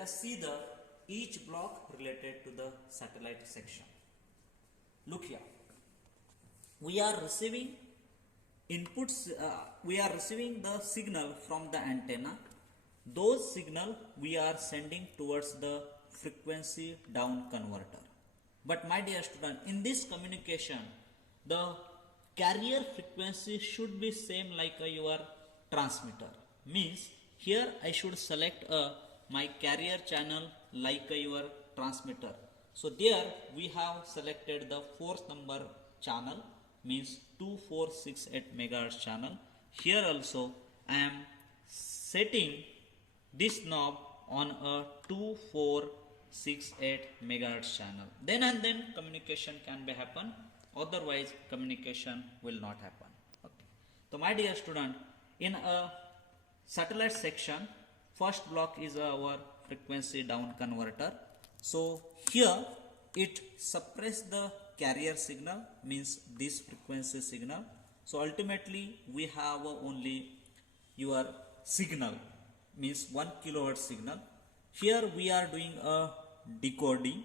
let us see the each block related to the satellite section. Look here, we are receiving inputs, we are receiving the signal from the antenna. Those signal we are sending towards the frequency down converter. But my dear student, in this communication the carrier frequency should be same like your transmitter. Means here I should select my carrier channel like your transmitter. So there we have selected the fourth number channel, means 2468 megahertz channel. Here also I am setting this knob on a 2468 megahertz channel. Then and then communication can be happen, otherwise communication will not happen. Okay. So my dear student, in a satellite section, first block is our frequency down converter. So here it suppress the carrier signal, means this frequency signal. So ultimately we have only your signal, means 1 kilohertz signal. Here we are doing a decoding,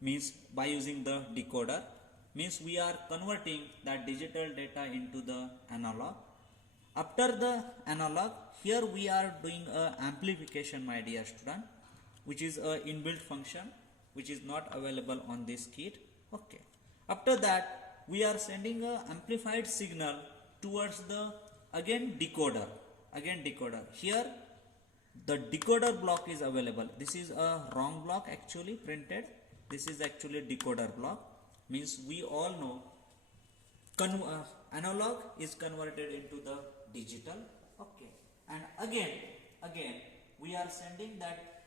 means by using the decoder, means we are converting that digital data into the analog. After the analog, here we are doing a amplification, my dear student, which is a inbuilt function which is not available on this kit. Okay. After that we are sending a amplified signal towards the again decoder. Here the decoder block is available. This is a wrong block actually printed. This is actually decoder block. Means we all know analog is converted into the digital. Okay. And again we are sending that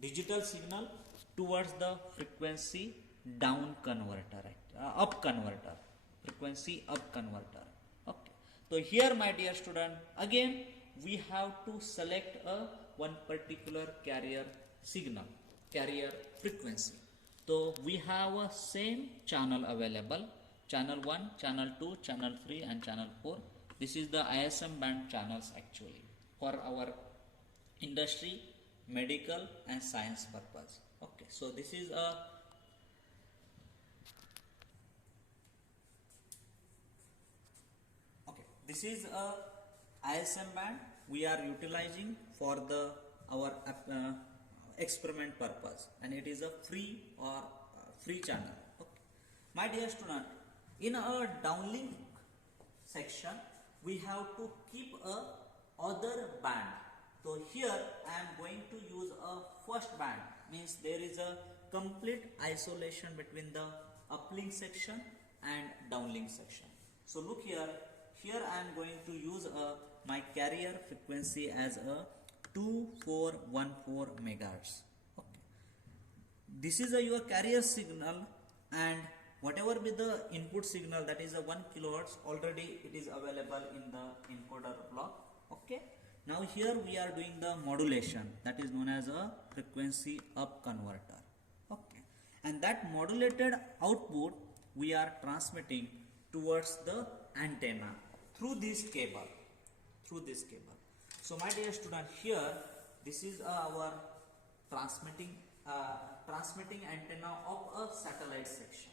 digital signal towards the frequency down converter, up converter, frequency up converter. Okay. So here my dear student, again we have to select a one particular carrier signal, carrier frequency. So we have a same channel available, channel 1, channel 2, channel 3 and channel 4. This is the ISM band channels actually for our industry, medical and science purpose. Okay, so this is a ISM band we are utilizing for the our experiment purpose, and it is a free channel. Okay. My dear student, in our downlink section we have to keep a other band. So here I am going to use a first band, means there is a complete isolation between the uplink section and downlink section. So look here I am going to use my carrier frequency as a 2414 megahertz. Okay. This is your carrier signal, and whatever be the input signal, that is a 1 kilohertz, already it is available in the encoder block. Okay. Now here we are doing the modulation, that is known as a frequency up converter. Okay. And that modulated output we are transmitting towards the antenna through this cable. So my dear student, here this is our transmitting antenna of a satellite section.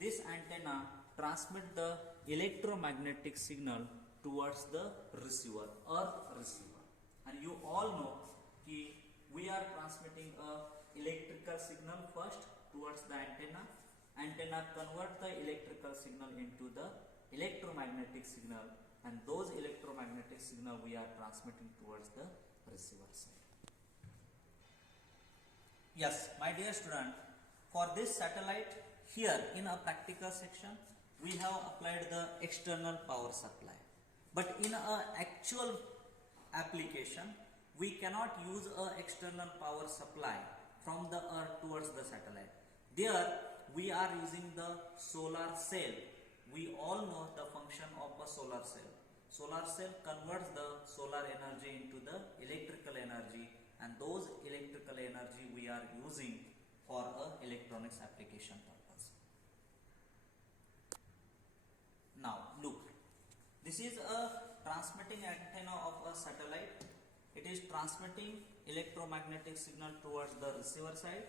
This antenna transmit the electromagnetic signal towards the receiver, earth receiver. And you all know that we are transmitting a electrical signal first towards the antenna. Antenna convert the electrical signal into the electromagnetic signal, and those electromagnetic signal we are transmitting towards the receiver side. Yes, my dear student, for this satellite, here in a practical section we have applied the external power supply, but in a actual application we cannot use a external power supply from the earth towards the satellite. There we are using the solar cell. We all know the function of a solar cell. Solar cell converts the solar energy into the electrical energy, and those electrical energy we are using for a electronics application purpose. Now look, this is a transmitting antenna of a satellite it is transmitting electromagnetic signal towards the receiver side.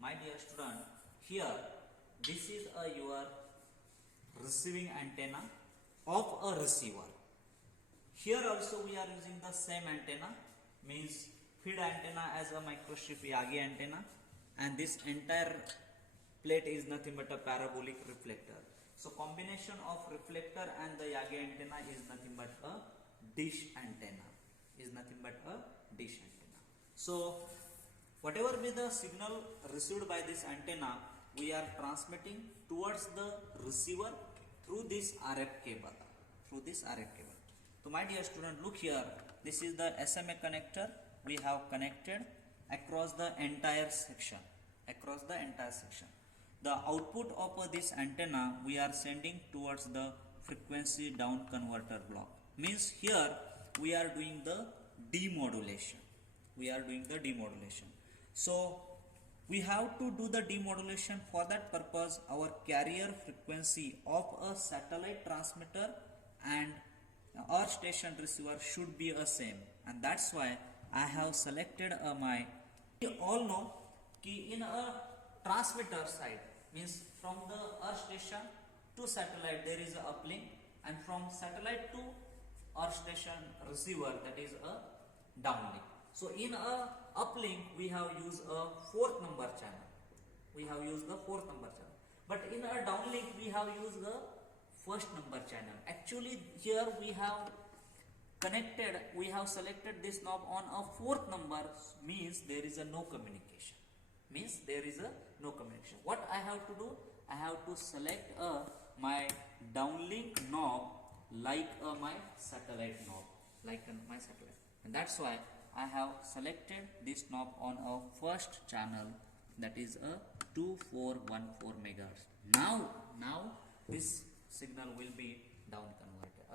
My dear student, here this is your receiving antenna of a receiver. Here also we are using the same antenna, means feed antenna as a microstrip Yagi antenna, and this entire plate is nothing but a parabolic reflector. So combination of reflector and the Yagi antenna is nothing but a dish antenna. So whatever be the signal received by this antenna, we are transmitting towards the receiver through this RF cable. So my dear student, look here, this is the SMA connector we have connected across the entire section. The output of this antenna we are sending towards the frequency down converter block. Means here we are doing the demodulation. So we have to do the demodulation. For that purpose, our carrier frequency of a satellite transmitter and our station receiver should be the same, and that's why I have selected my. We all know कि in a transmitter side, means from the earth station to satellite there is a uplink, and from satellite to earth station receiver, that is a downlink. So in a uplink we have used a fourth number channel. But in a downlink we have used the first number channel. Actually here we have selected this knob on a fourth number, means there is a no communication. What I have to do? I have to select my downlink knob like my satellite knob, and that's why I have selected this knob on a first channel, that is a 2414 megahertz. Now this signal will be down converted.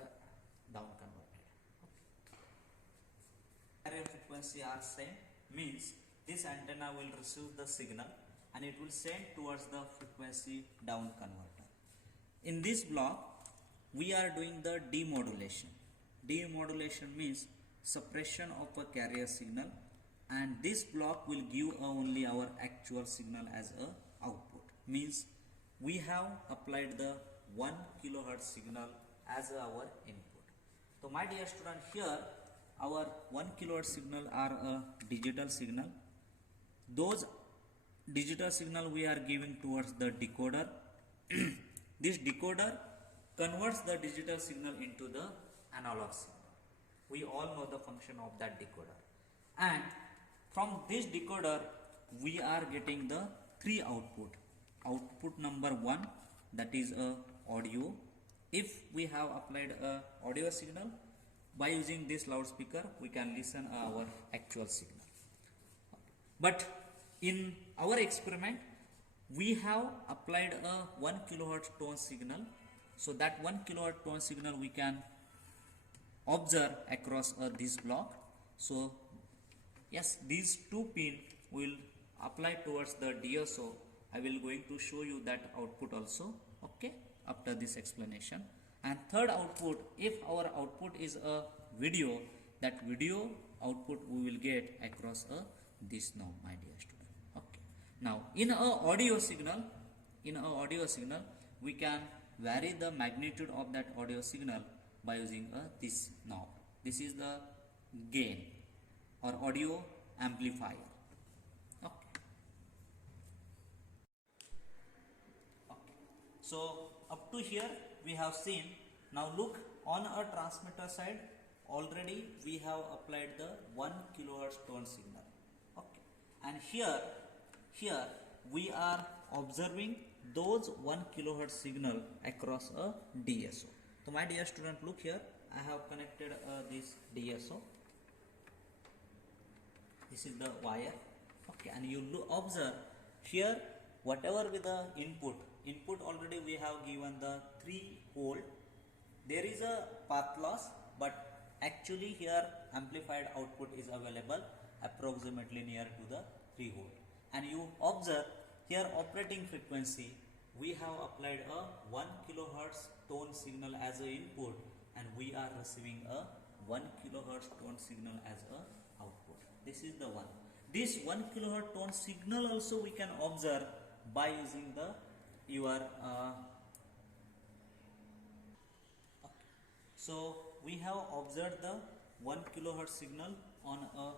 Carrier frequency are same, means this antenna will receive the signal and it will send towards the frequency down converter. In this block we are doing the demodulation. Demodulation means suppression of a carrier signal, and this block will give only our actual signal as a output. Means we have applied the 1 kilohertz signal as our input. So my dear student, here our 1 kilohertz signal are a digital signal. Those digital signal we are giving towards the decoder. This decoder converts the digital signal into the analog signal. We all know the function of that decoder, and from this decoder we are getting the three output number 1, that is a audio. If we have applied a audio signal, by using this loudspeaker we can listen our actual signal. But in our experiment we have applied a 1 kilohertz tone signal, so that 1 kilohertz tone signal we can observe across this block. So yes, these two pin will apply towards the DSO. I will going to show you that output also, okay, after this explanation. And third output, if our output is a video, that video output we will get across this knob, my dear student. Okay. Now in a audio signal we can vary the magnitude of that audio signal by using this knob. This is the gain or audio amplifier. Okay. So up to here we have seen. Now look, on a transmitter side already we have applied the 1 kilohertz tone signal. Okay. And here we are observing those 1 kilohertz signal across a DSO. So my dear student, look here, I have connected this DSO. This is the wire. Okay, and you observe here whatever with the input already we have given the 3 volt. There is a path loss, but actually here amplified output is available approximately near to the 3 volt. And you observe here operating frequency, we have applied a 1 kilohertz tone signal as a input, and we are receiving a 1 kilohertz tone signal as a output. This is the one. This 1 kilohertz tone signal also we can observe by using the your okay. So we have observed the 1 kilohertz signal on a